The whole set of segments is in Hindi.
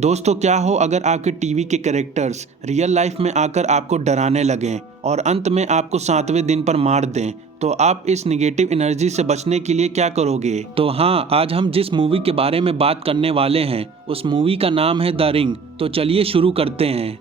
दोस्तों, क्या हो अगर आपके टीवी के कैरेक्टर्स रियल लाइफ में आकर आपको डराने लगें और अंत में आपको 7वें दिन पर मार दें, तो आप इस निगेटिव एनर्जी से बचने के लिए क्या करोगे? तो हाँ, आज हम जिस मूवी के बारे में बात करने वाले हैं उस मूवी का नाम है द रिंग। तो चलिए शुरू करते हैं।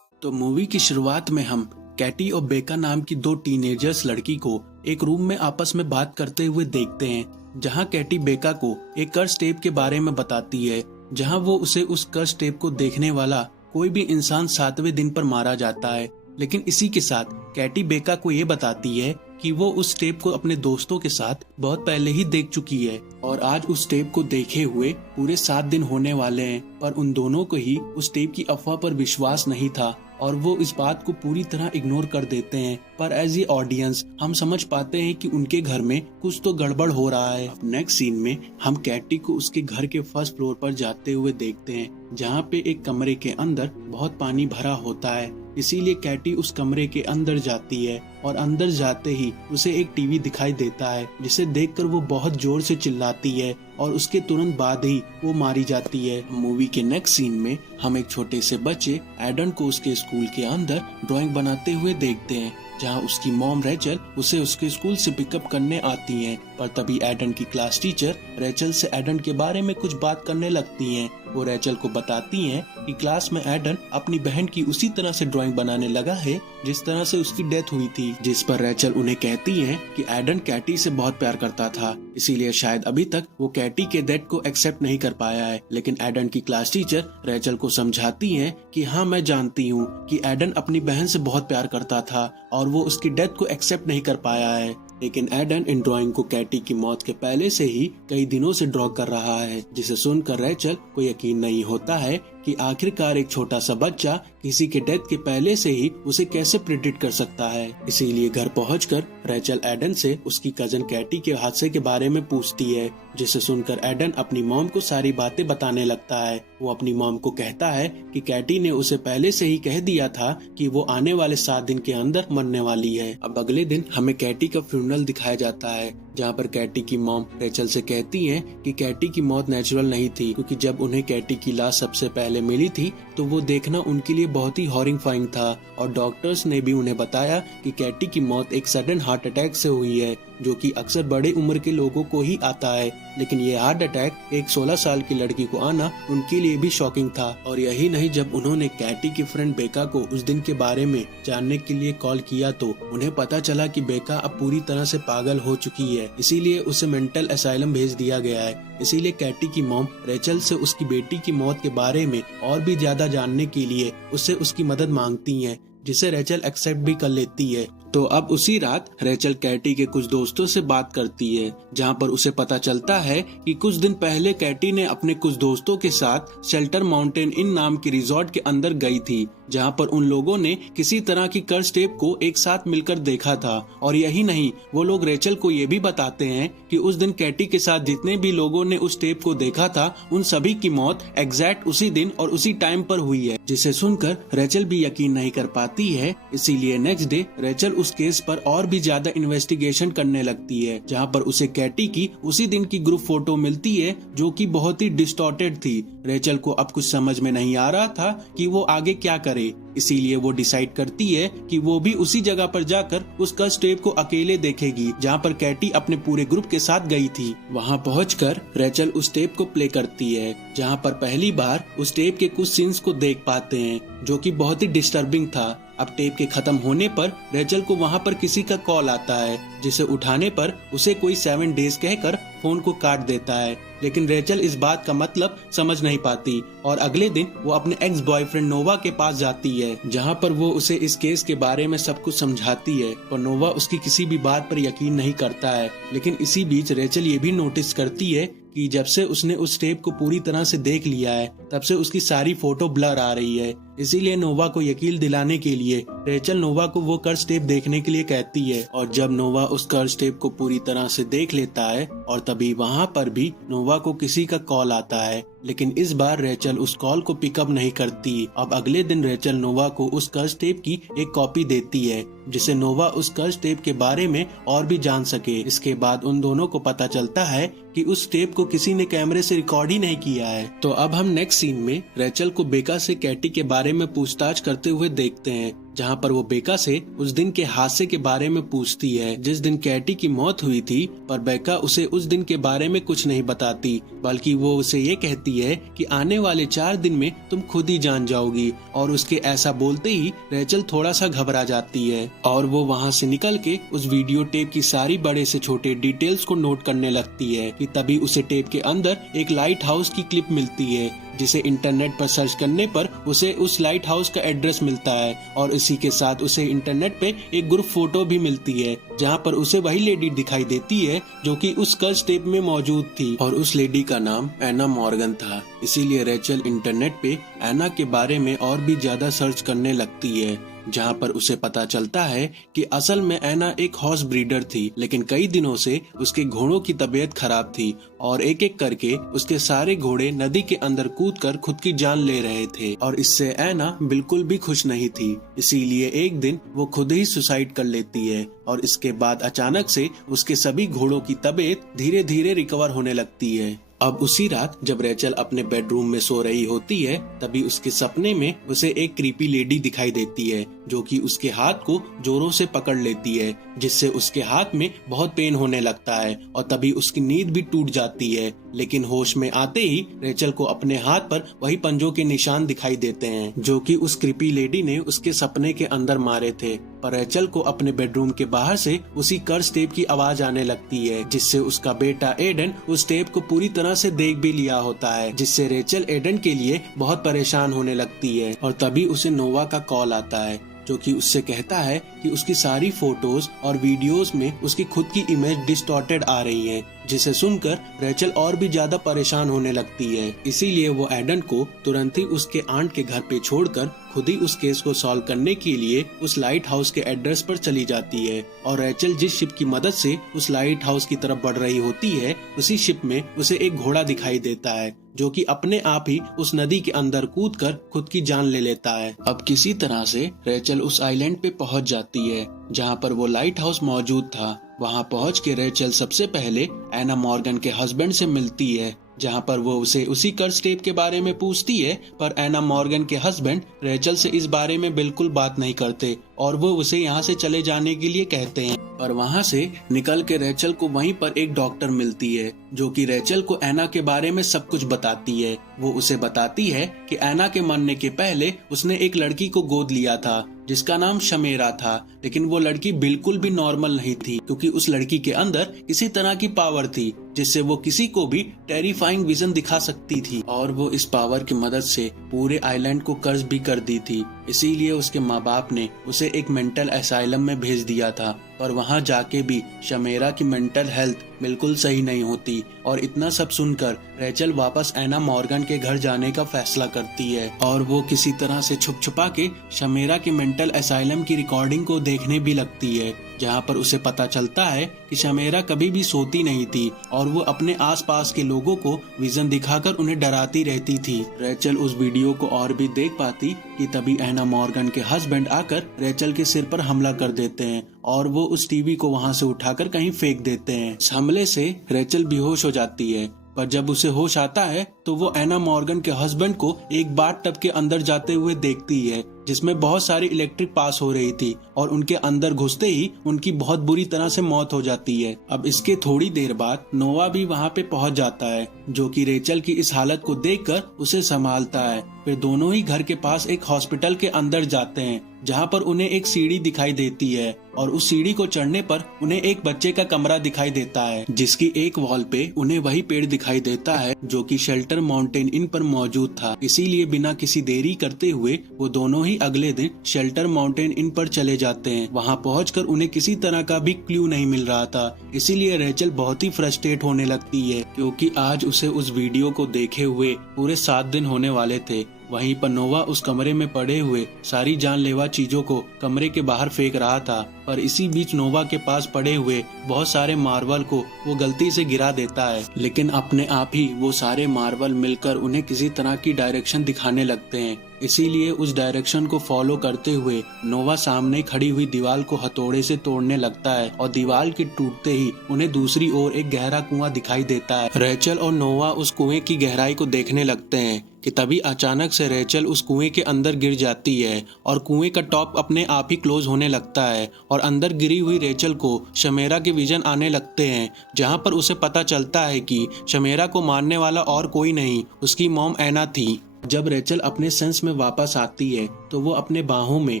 तो मूवी की शुरुआत में हम कैटी और बेका नाम की दो टीनेजर्स लड़की को एक रूम में आपस में बात करते हुए देखते हैं, जहां कैटी बेका को एक कर्स टेप के बारे में बताती है, जहां वो उसे उस कर्स टेप को देखने वाला कोई भी इंसान 7वें दिन पर मारा जाता है। लेकिन इसी के साथ कैटी बेका को ये बताती है कि वो उस टेप को अपने दोस्तों के साथ बहुत पहले ही देख चुकी है और आज उस टेप को देखे हुए पूरे 7 दिन होने वाले हैं। पर उन दोनों को ही उस टेप की अफवाह पर विश्वास नहीं था और वो इस बात को पूरी तरह इग्नोर कर देते हैं। पर एज ए ऑडियंस हम समझ पाते हैं कि उनके घर में कुछ तो गड़बड़ हो रहा है। नेक्स्ट सीन में हम कैटी को उसके घर के फर्स्ट फ्लोर पर जाते हुए देखते हैं, जहाँ पे एक कमरे के अंदर बहुत पानी भरा होता है। इसीलिए कैटी उस कमरे के अंदर जाती है और अंदर जाते ही उसे एक टीवी दिखाई देता है, जिसे देखकर वो बहुत जोर से चिल्लाती है और उसके तुरंत बाद ही वो मारी जाती है। मूवी के नेक्स्ट सीन में हम एक छोटे से बच्चे एडन को उसके स्कूल के अंदर ड्राइंग बनाते हुए देखते हैं, जहां उसकी मॉम रेचल उसे उसके स्कूल से पिकअप करने आती हैं। पर तभी एडन की क्लास टीचर रेचल से एडन के बारे में कुछ बात करने लगती हैं। वो रेचल को बताती हैं कि क्लास में एडन अपनी बहन की उसी तरह से ड्राइंग बनाने लगा है जिस तरह से उसकी डेथ हुई थी। जिस पर रेचल उन्हें कहती है कि एडन कैटी से बहुत प्यार करता था, इसीलिए शायद अभी तक वो कैटी के डेथ को एक्सेप्ट नहीं कर पाया है। लेकिन एडन की क्लास टीचर रेचल को समझाती है कि हाँ, मैं जानती हूँ कि एडन अपनी बहन से बहुत प्यार करता था और वो उसकी डेथ को एक्सेप्ट नहीं कर पाया है। लेकिन एडन इन ड्राइंग को कैटी की मौत के पहले से ही कई दिनों से ड्रॉ कर रहा है, जिसे सुनकर रेचल को यकीन नहीं होता है कि आखिरकार एक छोटा सा बच्चा किसी के डेथ के पहले से ही उसे कैसे प्रेडिक्ट कर सकता है। इसीलिए घर पहुंचकर रेचल एडन से उसकी कजन कैटी के हादसे के बारे में पूछती है, जिसे सुनकर एडन अपनी मॉम को सारी बातें बताने लगता है। वो अपनी मॉम को कहता है कि कैटी ने उसे पहले से ही कह दिया था कि वो आने वाले 7 दिन के अंदर मरने वाली है। अब अगले दिन हमें कैटी का फ्यूनरल दिखाया जाता है, जहाँ पर कैटी की मॉम रेचल से कहती है कि कैटी की मौत नेचुरल नहीं थी, क्योंकि जब उन्हें कैटी की लाश सबसे पहले मिली थी तो वो देखना उनके लिए बहुत ही हॉरिफाइंग था और डॉक्टर्स ने भी उन्हें बताया कि कैटी की मौत एक सडन हार्ट अटैक से हुई है, जो कि अक्सर बड़े उम्र के लोगों को ही आता है। लेकिन ये हार्ट अटैक एक 16 साल की लड़की को आना उनके लिए भी शॉकिंग था। और यही नहीं, जब उन्होंने कैटी की फ्रेंड बेका को उस दिन के बारे में जानने के लिए कॉल किया तो उन्हें पता चला कि बेका अब पूरी तरह से पागल हो चुकी है, इसीलिए उसे मेंटल असाइलम भेज दिया गया है। इसीलिए कैटी की मॉम रेचल से उसकी बेटी की मौत के बारे में और भी ज्यादा जानने के लिए उससे उसकी मदद मांगती हैं, जिसे रेचल एक्सेप्ट भी कर लेती है। तो अब उसी रात रेचल कैटी के कुछ दोस्तों से बात करती है, जहां पर उसे पता चलता है कि कुछ दिन पहले कैटी ने अपने कुछ दोस्तों के साथ शेल्टर माउंटेन इन नाम के रिजॉर्ट के अंदर गई थी, जहां पर उन लोगों ने किसी तरह की कर्स टेप को एक साथ मिलकर देखा था। और यही नहीं, वो लोग रेचल को ये भी बताते हैं कि उस दिन कैटी के साथ जितने भी लोगों ने उस टेप को देखा था उन सभी की मौत एग्जैक्ट उसी दिन और उसी टाइम पर हुई है, जिसे सुनकर रेचल भी यकीन नहीं कर पाती है। इसीलिए नेक्स्ट डे रेचल उस केस पर और भी ज्यादा इन्वेस्टिगेशन करने लगती है, जहां पर उसे कैटी की उसी दिन की ग्रुप फोटो मिलती है, जो कि बहुत ही डिस्टॉर्टेड थी। रेचल को अब कुछ समझ में नहीं आ रहा था कि वो आगे क्या करे, इसीलिए वो डिसाइड करती है कि वो भी उसी जगह पर जाकर उस कर्स टेप को अकेले देखेगी, जहां पर कैटी अपने पूरे ग्रुप के साथ गई थी। वहां पहुंचकर रेचल उस टेप को प्ले करती है, जहां पर पहली बार उस टेप के कुछ सीन्स को देख पाते हैं, जो कि बहुत ही डिस्टर्बिंग था। अब टेप के खत्म होने पर रेचल को वहां पर किसी का कॉल आता है, जिसे उठाने पर उसे कोई 7 डेज कहकर फोन को काट देता है। लेकिन रेचल इस बात का मतलब समझ नहीं पाती और अगले दिन वो अपने एक्स बॉयफ्रेंड नोवा के पास जाती है, जहां पर वो उसे इस केस के बारे में सब कुछ समझाती है। पर नोवा उसकी किसी भी बात पर यकीन नहीं करता है। लेकिन इसी बीच रेचल ये भी नोटिस करती है कि जब से उसने उस टेप को पूरी तरह से देख लिया है, तब से उसकी सारी फोटो ब्लर आ रही है, इसीलिए नोवा को यकीन दिलाने के लिए रेचल नोवा को वो कर्ज टेप देखने के लिए कहती है और जब नोवा उस कर्ज टेप को पूरी तरह से देख लेता है और तभी वहाँ पर भी नोवा को किसी का कॉल आता है, लेकिन इस बार रेचल उस कॉल को पिकअप नहीं करती। अब अगले दिन रेचल नोवा को उस कर्ज टेप की एक कॉपी देती है जिसे नोवा उस कर्ज टेप के बारे में और भी जान सके। इसके बाद उन दोनों को पता चलता है कि उस टेप को किसी ने कैमरे से रिकॉर्ड ही नहीं किया है। तो अब हम नेक्स्ट सीन में रेचल को बेका से कैटी के बारे में पूछताछ करते हुए देखते हैं, जहाँ पर वो बेका से उस दिन के हादसे के बारे में पूछती है जिस दिन कैटी की मौत हुई थी, पर बेका उसे उस दिन के बारे में कुछ नहीं बताती, बल्कि वो उसे ये कहती है कि आने वाले 4 दिन में तुम खुद ही जान जाओगी। और उसके ऐसा बोलते ही रेचल थोड़ा सा घबरा जाती है और वो वहाँ से निकल के उस वीडियो टेप की सारी बड़े से छोटे डिटेल्स को नोट करने लगती है कि तभी उसे टेप के अंदर एक लाइट हाउस की क्लिप मिलती है जिसे इंटरनेट पर सर्च करने पर उसे उस लाइट हाउस का एड्रेस मिलता है और इसी के साथ उसे इंटरनेट पे एक ग्रुप फोटो भी मिलती है जहां पर उसे वही लेडी दिखाई देती है जो कि उस कर्ज टेप में मौजूद थी और उस लेडी का नाम एना मॉर्गन था। इसीलिए रेचल इंटरनेट पे एना के बारे में और भी ज्यादा सर्च करने लगती है, जहाँ पर उसे पता चलता है कि असल में एना एक हॉर्स ब्रीडर थी, लेकिन कई दिनों से उसके घोड़ों की तबीयत खराब थी और एक एक करके उसके सारे घोड़े नदी के अंदर कूदकर खुद की जान ले रहे थे और इससे एना बिल्कुल भी खुश नहीं थी। इसीलिए एक दिन वो खुद ही सुसाइड कर लेती है और इसके बाद अचानक से उसके सभी घोड़ों की तबीयत धीरे धीरे रिकवर होने लगती है। अब उसी रात जब रेचल अपने बेडरूम में सो रही होती है तभी उसके सपने में उसे एक क्रीपी लेडी दिखाई देती है जो कि उसके हाथ को जोरों से पकड़ लेती है, जिससे उसके हाथ में बहुत पेन होने लगता है और तभी उसकी नींद भी टूट जाती है। लेकिन होश में आते ही रेचल को अपने हाथ पर वही पंजों के निशान दिखाई देते हैं जो कि उस क्रीपी लेडी ने उसके सपने के अंदर मारे थे। पर रेचल को अपने बेडरूम के बाहर से उसी कर्ज टेप की आवाज आने लगती है, जिससे उसका बेटा एडन उस टेप को पूरी तरह से देख भी लिया होता है, जिससे रेचल एडन के लिए बहुत परेशान होने लगती है और तभी उसे नोवा का कॉल आता है जो कि उससे कहता है कि उसकी सारी फोटोज और वीडियोस में उसकी खुद की इमेज डिस्टॉर्टेड आ रही है, जिसे सुनकर रेचल और भी ज्यादा परेशान होने लगती है। इसीलिए वो एडन को तुरंत ही उसके आंट के घर पे छोड़कर खुद ही उस केस को सॉल्व करने के लिए उस लाइट हाउस के एड्रेस पर चली जाती है और रेचल जिस शिप की मदद से उस लाइट हाउस की तरफ बढ़ रही होती है उसी शिप में उसे एक घोड़ा दिखाई देता है जो कि अपने आप ही उस नदी के अंदर कूदकर खुद की जान ले लेता है। अब किसी तरह से रेचल उस आइलैंड पे पहुंच जाती है जहां पर वो लाइट हाउस मौजूद था। वहां पहुंच के रेचल सबसे पहले एना मॉर्गन के हस्बैंड से मिलती है, जहां पर वो उसे उसी कर्ज टेप के बारे में पूछती है, पर एना मॉर्गन के हस्बैंड रेचल से इस बारे में बिल्कुल बात नहीं करते और वो उसे यहाँ से चले जाने के लिए कहते हैं। पर वहाँ से निकल के रेचल को वहीं पर एक डॉक्टर मिलती है जो कि रेचल को एना के बारे में सब कुछ बताती है। वो उसे बताती है कि एना के मरने के पहले उसने एक लड़की को गोद लिया था जिसका नाम शमेरा था, लेकिन वो लड़की बिल्कुल भी नॉर्मल नहीं थी क्योंकि उस लड़की के अंदर किसी तरह की पावर थी जिससे वो किसी को भी टेरिफाइंग विजन दिखा सकती थी और वो इस पावर की मदद से पूरे आइलैंड को कर्ज भी कर दी थी। इसीलिए उसके माँ बाप ने उसे एक मेंटल असाइलम में भेज दिया था, पर वहाँ जाके भी शमेरा की मेंटल हेल्थ बिल्कुल सही नहीं होती और इतना सब सुनकर रेचल वापस एना मॉर्गन के घर जाने का फैसला करती है और वो किसी तरह से छुप छुपा के शमेरा के मेंटल असाइलम की रिकॉर्डिंग को देखने भी लगती है, जहाँ पर उसे पता चलता है कि शमेरा कभी भी सोती नहीं थी और वो अपने आसपास के लोगों को विजन दिखाकर उन्हें डराती रहती थी। रेचल उस वीडियो को और भी देख पाती कि तभी एना मॉर्गन के हस्बैंड आकर रेचल के सिर पर हमला कर देते हैं और वो उस टीवी को वहाँ से उठाकर कहीं फेंक देते हैं। इस हमले से रेचल बेहोश हो जाती है, पर जब उसे होश आता है तो वो एना मॉर्गन के हस्बैंड को एक बाथ टब के अंदर जाते हुए देखती है जिसमें बहुत सारी इलेक्ट्रिक पास हो रही थी और उनके अंदर घुसते ही उनकी बहुत बुरी तरह से मौत हो जाती है। अब इसके थोड़ी देर बाद नोवा भी वहाँ पे पहुँच जाता है जो कि रेचल की इस हालत को देखकर उसे संभालता है। फिर दोनों ही घर के पास एक हॉस्पिटल के अंदर जाते हैं जहाँ पर उन्हें एक सीढ़ी दिखाई देती है और उस सीढ़ी को चढ़ने पर उन्हें एक बच्चे का कमरा दिखाई देता है जिसकी एक वॉल पे उन्हें वही पेड़ दिखाई देता है जो कि शेल्टर माउंटेन इन पर मौजूद था। इसीलिए बिना किसी देरी करते हुए वो दोनों ही अगले दिन शेल्टर माउंटेन इन पर चले जाते हैं। वहाँ पहुंचकर उन्हें किसी तरह का भी क्लू नहीं मिल रहा था, इसीलिए रेचल बहुत ही फ्रस्ट्रेट होने लगती है क्योंकि आज उसे उस वीडियो को देखे हुए पूरे 7 दिन होने वाले थे वहीं पर नोवा उस कमरे में पड़े हुए सारी जानलेवा चीजों को कमरे के बाहर फेंक रहा था, पर इसी बीच नोवा के पास पड़े हुए बहुत सारे मार्बल को वो गलती से गिरा देता है। लेकिन अपने आप ही वो सारे मार्बल मिलकर उन्हें किसी तरह की डायरेक्शन दिखाने लगते हैं। इसीलिए उस डायरेक्शन को फॉलो करते हुए नोवा सामने खड़ी हुई दीवार को हथौड़े से तोड़ने लगता है और दीवार के टूटते ही उन्हें दूसरी ओर एक गहरा कुआं दिखाई देता है। रेचल और नोवा उस कुएं की गहराई को देखने लगते हैं कि तभी अचानक से रेचल उस कुएं के अंदर गिर जाती है और कुएं का टॉप अपने आप ही क्लोज होने लगता है और अंदर गिरी हुई रेचल को शमेरा के विजन आने लगते हैं, जहां पर उसे पता चलता है कि शमेरा को मारने वाला और कोई नहीं उसकी मॉम ऐना थी। जब रेचल अपने सेंस में वापस आती है तो वो अपने बाहों में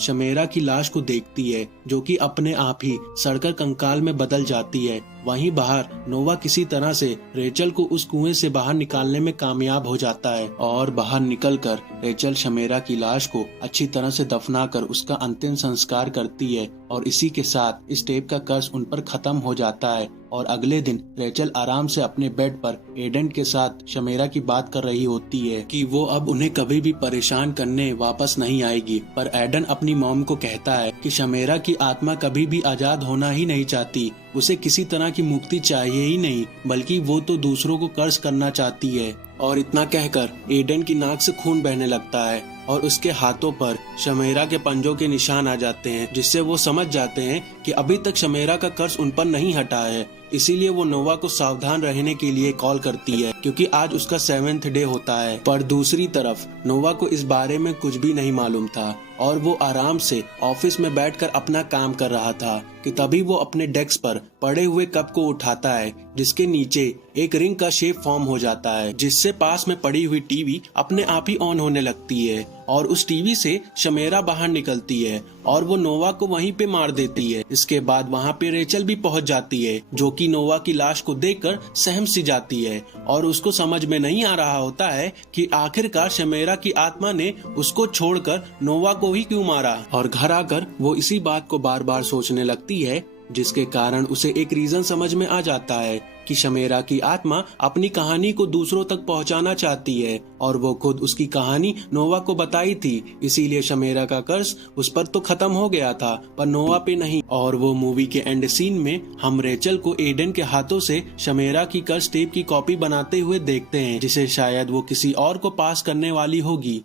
शमेरा की लाश को देखती है, जो कि अपने आप ही सड़कर कंकाल में बदल जाती है। वहीं बाहर नोवा किसी तरह से रेचल को उस कुएं से बाहर निकालने में कामयाब हो जाता है और बाहर निकलकर रेचल शमेरा की लाश को अच्छी तरह से दफनाकर उसका अंतिम संस्कार करती है और इसी के साथ इस टेप का कर्ज उन पर खत्म हो जाता है। और अगले दिन रेचल आराम से अपने बेड पर एडन के साथ शमेरा की बात कर रही होती है कि वो अब उन्हें कभी भी परेशान करने वापस नहीं आएगी, पर एडन अपनी मॉम को कहता है कि शमेरा की आत्मा कभी भी आजाद होना ही नहीं चाहती, उसे किसी तरह की मुक्ति चाहिए ही नहीं, बल्कि वो तो दूसरों को कर्ज करना चाहती है। और इतना कहकर एडन की नाक से खून बहने लगता है और उसके हाथों पर शमेरा के पंजों के निशान आ जाते हैं, जिससे वो समझ जाते हैं कि अभी तक शमेरा का कर्ज उन पर नहीं हटा है। इसीलिए वो नोवा को सावधान रहने के लिए कॉल करती है, क्योंकि आज उसका 7th डे होता है। पर दूसरी तरफ नोवा को इस बारे में कुछ भी नहीं मालूम था और वो आराम से ऑफिस में बैठकर अपना काम कर रहा था कि तभी वो अपने डेस्क पर पड़े हुए कप को उठाता है, जिसके नीचे एक रिंग का शेप फॉर्म हो जाता है, जिससे पास में पड़ी हुई टीवी अपने आप ही ऑन होने लगती है और उस टीवी से शमेरा बाहर निकलती है और वो नोवा को वहीं पे मार देती है। इसके बाद वहाँ पे रेचल भी पहुँच जाती है, जो कि नोवा की लाश को देखकर सहम सी जाती है और उसको समझ में नहीं आ रहा होता है कि आखिरकार शमेरा की आत्मा ने उसको छोड़कर नोवा को ही क्यों मारा। और घर आकर वो इसी बात को बार बार सोचने लगती है, जिसके कारण उसे एक रीजन समझ में आ जाता है कि शमेरा की आत्मा अपनी कहानी को दूसरों तक पहुंचाना चाहती है और वो खुद उसकी कहानी नोवा को बताई थी। इसीलिए शमेरा का कर्ज उस पर तो खत्म हो गया था, पर नोवा पे नहीं। और वो मूवी के एंड सीन में हम रेचल को एडन के हाथों से शमेरा की कर्ज टेप की कॉपी बनाते हुए देखते हैं, जिसे शायद वो किसी और को पास करने वाली होगी।